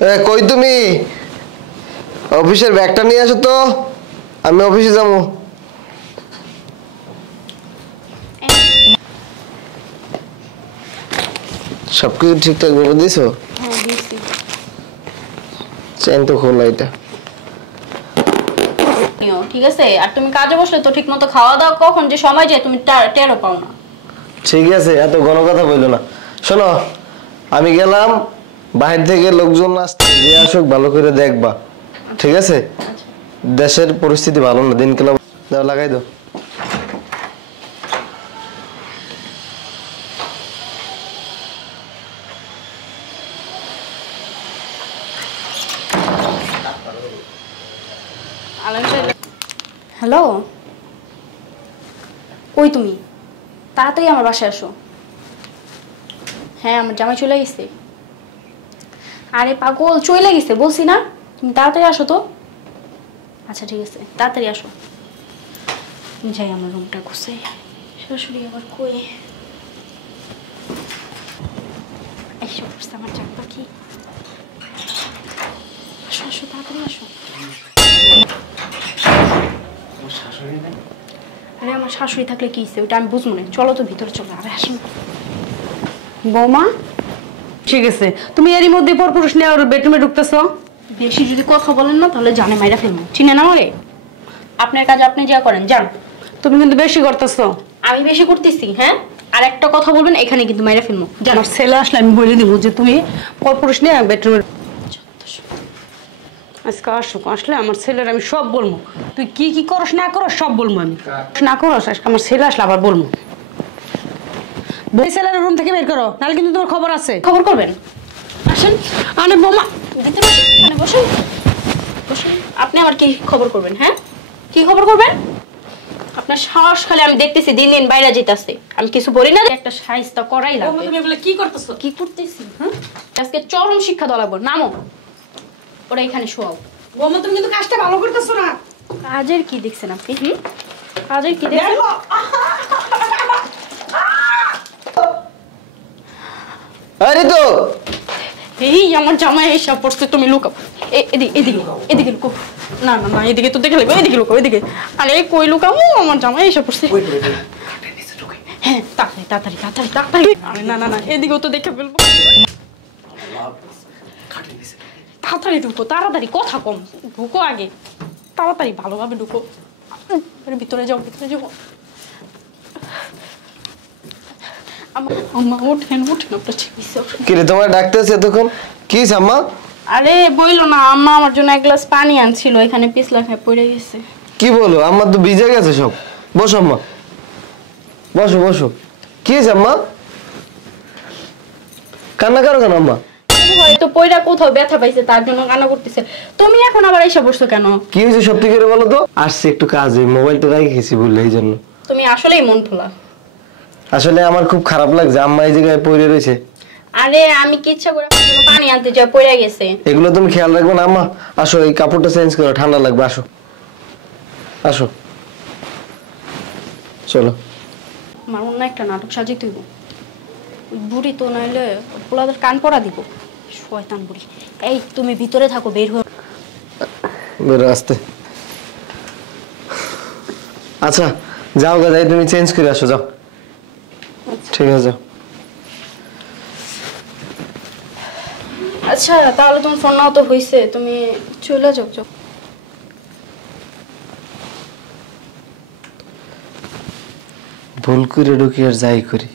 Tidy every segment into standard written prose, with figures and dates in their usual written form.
কই তুমি? অফিসের ব্যাগটা নিয়ে আসো তো, আমি অফিসে যাবো। সবকিছু ঠিকঠাক ভাবে দিছো? হ্যাঁ দিছি। চেন তো খোলা এটা। ঠিক আছে, আর তুমি কাজে বসলে তো ঠিক মতো খাওয়া দাওয়া কখন যে সময় যায় তুমি টেরও পাও না। ঠিক আছে, এত ঘন কথা বললো না। শোনো, আমি গেলাম, বাহির থেকে লোকজন আসছে, যে আসুক ভালো করে দেখবা, ঠিক আছে? দেশের পরিস্থিতি ভালো না, দিন কেলা দাও, লাগাই দাও। হ্যালো, কই তুমি? তাড়াতাড়ি আমার বাসায় আসো। হ্যাঁ, আমার জামাই চলে গেছে। আরে পাগল, চলে গেছে বলছি না, তুমি তাড়াতাড়ি আসো তো। আচ্ছা ঠিক আছে, তাড়াতাড়ি আসো। যাই আমার রুমটা গুছাই। শাশুড়ি আবার কই? এসো করছে আমার জান পাখি। আসো আসো, তাড়াতাড়ি আসো। আরে আমার শাশুড়ি থাকলে কি হইছে, ওটা আমি বুঝবো না। চলো তো ভিতরে চলো। আরে আসুন বৌমা। ঠিক আছে, তুমি এরই মধ্যে পরপুরুষ নিয়ে ওর বেডরুমে ঢুকতেছো। বেশি যদি কথা বলেন না তাহলে জানে মাইরা ফেলবো। চিনে না আমারে? আপনার কাজ আপনি যা করেন যান। তুমি কিন্তু বেশি করতেছো। আমি বেশি করতেছি? হ্যাঁ, আর একটা কথা বলবেন এখানে কিন্তু মাইরা ফেলবো। জান। আমার ছেলে আসলে আমি বলে দিব যে তুমি পরপুরুষ নিয়ে বেডরুমে। আজকে আসুক, আসলে আমার ছেলের আমি সব বলবো। তুই কি কি করস না করস সব বলবো আমি। না করস, আজকে আমার ছেলে আসলে আবার বলবো। বই ছেলের রুম থেকে বের করো, নাহলে কিন্তু তোমার খবর আছে। খবর করবেন? আসেন। আরে বোমা, ভিতরে আসেন, মানে বসুন বসুন। আপনি আবার কি খবর করবেন? হ্যাঁ, কি খবর করবেন? আপনার সাহস খালি আমি দেখতেছি দিন দিন বাইরে যেতেছে। আমি কিছু বলি না, একটা সাইজটা করাই লাগবে। তুমি এগুলো কি করতেছো? কি করতেছি? হ্যাঁ, আজকে চরম শিক্ষা দেওয়া লাগবে। নামো, ওরা এখানে শোয়াও। বোমা, তুমি কিন্তু কাজটা ভালো করতেছো না। কাজের কি দেখছেন আপনি? কাজের কি দেখছেন? আরে তো এই আমার জামাই এসব পড়ছে, তুমি লুকাও। এদিকে এদিকে এদিকে লুকাও। না না না, এদিকে তো দেখে লাগবে। এদিকে লুকাও, এদিকে। আরে কই লুকাবো, আমার জামাই এসব পড়ছে। হ্যাঁ, তাড়াতাড়ি তাড়াতাড়ি তাড়াতাড়ি তাড়াতাড়ি। আরে না না না, এদিকেও তো দেখে ফেলবো। তাড়াতাড়ি ঢুকো, তাড়াতাড়ি, কথা কম। ঢুকো আগে, তাড়াতাড়ি ভালোভাবে ঢুকো। ভিতরে যাও, ভিতরে যাও। আম্মা ওঠেন ওঠেন, আপনার চিকিৎসা। কিরে, তোমার ডাকতেছে এতক্ষণ? কি আম্মা? আরে বইলো না, আম্মা আমার জন্য এক গ্লাস পানি আনছিল, এখানে পিছলা খেয়ে পড়ে গেছে। কি বলো? আমার তো ভিজে গেছে সব। বসো আম্মা, বসো বসো। কি হয়েছে আম্মা? কান্না করো কেন আম্মা? হয়তো পয়রা কোথাও ব্যথা পাইছে, তার জন্য কান্না করতেছে। তুমি এখন আবার এসে বসছো কেন? কি হয়েছে সত্যি করে বলো তো। আসছে একটু কাজে, মোবাইলটা রেখে গেছি বললে, এই জন্য। তুমি আসলেই মন ভোলা। আসলে আমার খুব খারাপ লাগছে, আম্মা এই জায়গায় পড়ে রয়েছে। আরে আমি কি ইচ্ছা করে পানি আনতে যা পড়ে গেছে। এগুলো তুমি খেয়াল রাখবে না আম্মা? আসো, এই কাপড়টা চেঞ্জ করো, ঠান্ডা লাগবে। আসো আসো, চলো। আমার অন্য একটা নাটক সাজিয়ে তুইব। বুড়ি তো নাইলে পোলাদের কান পড়া দিব। শয়তান বুড়ি। এই তুমি ভিতরে থাকো, বের হয়ে। বেরো আসতে। আচ্ছা যাও গা, যাই তুমি চেঞ্জ করে আসো, যাও। ঠিক আছে। আচ্ছা তাহলে তোমার ফোন নাও তো হয়েছে, তুমি চলে যাও। যাও। ভুল করে ঢুকি আর যাই করি,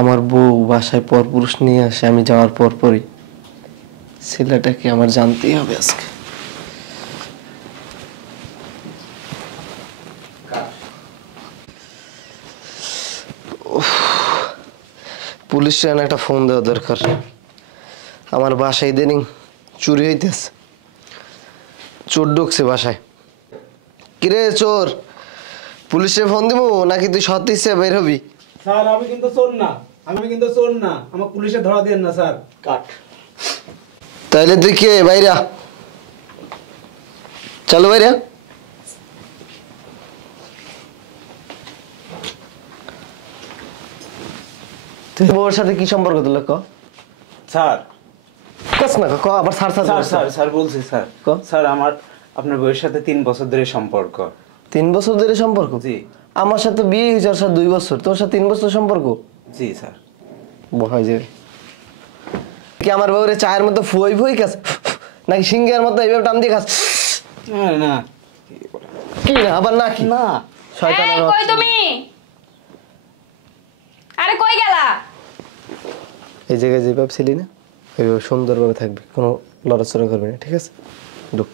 আমার বউ বাসায় পরপুরুষ নিয়ে আসে, আমি যাওয়ার পর পরই ছেলেটাকে আমার জানতেই হবে আজকে। পুলিশে একটা ফোন দেওয়া দরকার। আমার বাসায় ইদানিং চুরি হইতেছে, চোর ঢুকছে বাসায়। কিরে চোর, পুলিশে ফোন দিব নাকি তুই সত্যি বের হবি? স্যার আমি কিন্তু চোর না, আমার পুলিশে ধরা দেন না স্যার। কাট। তাইলে তুই কে? বাইরা, চলো বাইরা। তুই বউর সাথে কি সম্পর্ক তোর? স্যার কস না ক আবার স্যার স্যার স্যার বলছে। স্যার স্যার বলছি স্যার ক? স্যার আমার আপনার বউয়ের সাথে 3 বছর ধরে সম্পর্ক। 3 বছর ধরে সম্পর্ক? জি আমার সাথে বিয়ে হয়েছে ওর সাথে 2 বছর, তোর সাথে 3 বছর সম্পর্ক? জি স্যার। বহাই যে কি আমার বউরে চায়ের মতো ফুই ফুই খাস নাকি সিংহের মতো এইভাবে টান দিয়ে খাস? না না কি না আবার নাকি না শয়তানের এই, কই বাচ্চা। তুমি? আরে কই গেলা? এই জায়গায় যেভাবে ছিলি না ওইভাবে সুন্দরভাবে থাকবি, কোনো লড়াচড়া করবি না, ঠিক আছে? ঢুক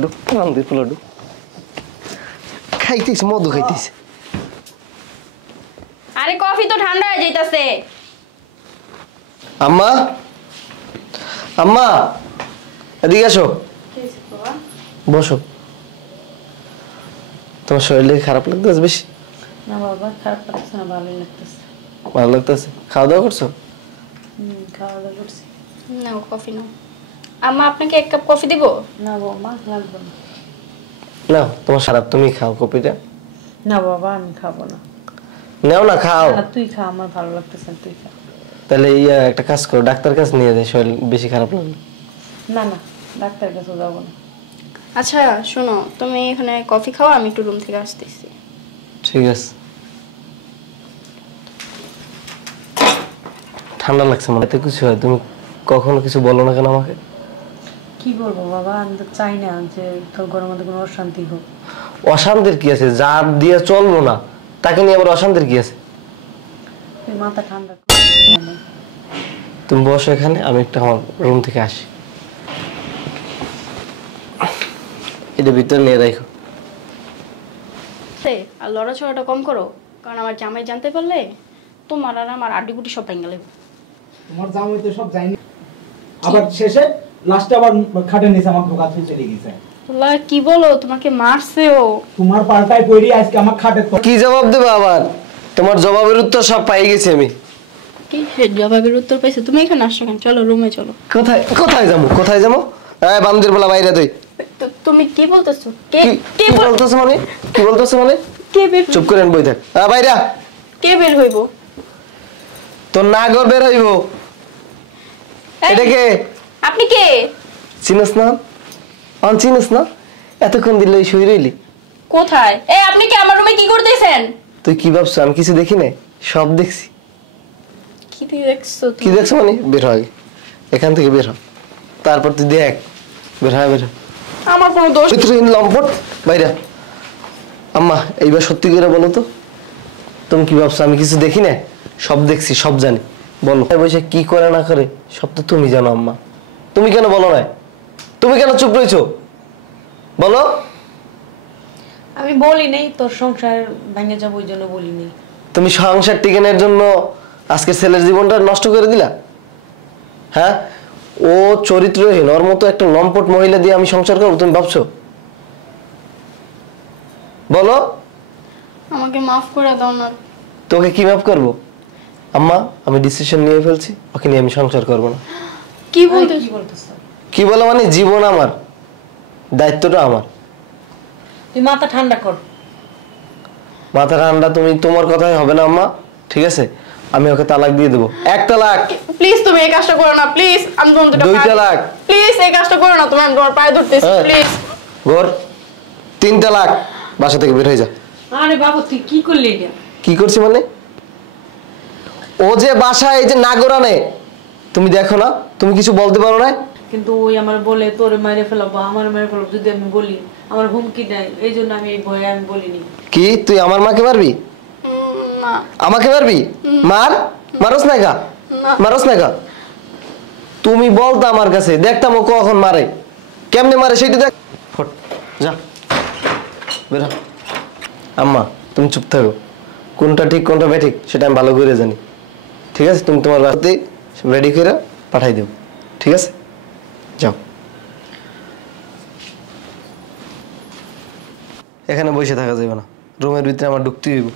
ঢুক নাম দিয়ে পুরো ঢুক। খাইতিস মধু খাইতিস। আরে কফি তো ঠান্ডা হয়ে যাইতাছে। আম্মা আম্মা এদিকে আসো, বসো। তোমার শরীরে খারাপ লাগতেছে বেশি? না বাবা, খারাপ লাগতেছে না, ভালোই লাগতেছে। ভালো লাগতেছে? খাওয়া দাওয়া করছো? খাওয়া দাওয়া করছি। নাও কফি নাও। আম্মা আপনাকে 1 কাপ কফি দিব? না বাবা, লাগবে না। না তোমার খারাপ, তুমি খাও কপিটা। না বাবা, আমি খাবো না। নাও না খাও। না, তুই খা, আমার ভালো লাগতেছে না, তুই খা। তাহলে ইয়া একটা কাজ করো, ডাক্তার কাছে নিয়ে যায়, শরীর বেশি খারাপ লাগলো। না না, ডাক্তার কাছে যাবো না। আচ্ছা শোনো, তুমি এখানে কফি খাও, আমি একটু রুম থেকে আসতেছি। ঠিক আছে। ঠান্ডা লাগছে মনে এত কিছু হয়, তুমি কখনো কিছু বলো না কেন আমাকে? কি বলবো বাবা, আমি তো চাই না যে তোর ঘরের মধ্যে কোনো অশান্তি হোক। অশান্তির কি আছে? যার দিয়ে চলবো না তাকে নিয়ে আবার অশান্তির কি আছে? তুই মাথা ঠান্ডা কর। তুমি বসো এখানে, আমি একটু আমার রুম থেকে আসি। এটা ভিতরে নিয়ে রাখো। আর লড়াচড়াটা কম করো, কারণ আমার জামাই জানতে পারলে তোমার আর আমার আড্ডিগুটি সব ভেঙে গেলে। তোমার জামাই তো সব যায়নি, আবার শেষে লাস্টে আবার খাটের নিচে আমার ধোকা ছুঁয়ে চলে গেছে। আল্লাহ, কি বলো, তোমাকে মারছেও? তোমার পাল্টায় পড়ি আজকে আমার খাটের তো কি জবাব দেবো আবার? তোমার জবাবের উত্তর সব পাই গেছি আমি। কি জবাবের উত্তর পাইছো? তুমি এখানে আসছো কেন? চলো রুমে চলো। কোথায় কোথায় যাবো? কোথায় যাবো? বামদের বলা বাইরে তুই। তুমি কি বলতেছো? কে কি কে কি বলতেছো মানে? কি বলতেছো মানে? কে বের চুপ করে বই থাক। বাইরা কে বের হইব? তোর নাগর বের হইব। এই, এটা কে? আপনি কে? চিনস না? চিনস না? এতক্ষণ দিলে শুয়ে রইলি। কোথায়? এই আপনি কি আমার রুমে কি করতেছেন? তুই কি ভাবছো আমি কিছু দেখি না? সব দেখছি। কি দেখছো কি তুমি? দেখছো মানে? বের হয় এখান থেকে, বের হ। তারপর তুই দেখ। বের হয়, বের হ। আমার কোনো দোষ চরিত্রহীন লম্পট, বাইরা। আম্মা এইবার সত্যি করে বলো তো, তুমি কি ভাবছো আমি কিছু দেখি না? সব দেখছি, সব জানি। বলো বসে কি করে না করে সব তো তুমি জানো আম্মা। তুমি কেন বলো না? তুমি কেন চুপ রয়েছো? বলো। আমি বলি নেই তোর সংসার ভেঙে যাবো, ওই জন্য বলি নেই। তুমি সংসার টিকানোর জন্য আজকে ছেলের জীবনটা নষ্ট করে দিলা? হ্যাঁ, ও চরিত্রহীন, ওর মতো একটা লম্পট মহিলা দিয়ে আমি সংসার করবো তুমি ভাবছো? বলো। আমাকে মাফ করে দাও না। তোকে কি মাফ করবো? আম্মা আমি ডিসিশন নিয়ে ফেলছি, ওকে নিয়ে আমি সংসার করবো না। কি বলতে? কি বলতেছ? কি বলো মানে? জীবন আমার, দায়িত্বটা আমার। তুই মাথা ঠান্ডা কর। মাথা ঠান্ডা তুমি, তোমার কথাই হবে না আম্মা, ঠিক আছে? আমি ওকে তালাক দিয়ে দেবো। 1 তালাক। প্লিজ তুমি এই কাজটা করো না, প্লিজ। আমি তোমার 2 তালাক। প্লিজ এই কাজটা করো না, তুমি আমি তোমার পায়ে ধরতেছি, হ্যাঁ। প্লিজ। ঘর 3 তালাক। বাসা থেকে বের হয়ে যা। আরে বাবা, তুই কি করলি এটা? কি করছি মানে? ও যে বাসায় এই যে নাগরানে, তুমি দেখো না? তুমি কিছু বলতে পারো না? কিন্তু ওই আমার বলে তোরে মেরে ফেলাবো, আমার মেরে ফেলাবো যদি আমি বলি, আমার হুমকি দেয়, এই জন্য আমি এই ভয়ে আমি বলিনি। কি তুই আমার মাকে মারবি? না আমাকে মারবি? মার। মারস না গা? না। মারস না গা? তুমি বলতো আমার কাছে, দেখতাম ও কখন মারে, কেমনে মারে সেটা দেখ। ফট, যা বের হ। আম্মা তুমি চুপ থাকো, কোনটা ঠিক কোনটা বেঠিক সেটা আমি ভালো করে জানি, ঠিক আছে? তুমি তোমার বাড়িতে রেডি করে পাঠাই দেব, ঠিক আছে? যাও। এখানে বসে থাকা যাবে না, রুমের ভিতরে আমার ঢুকতে হইব।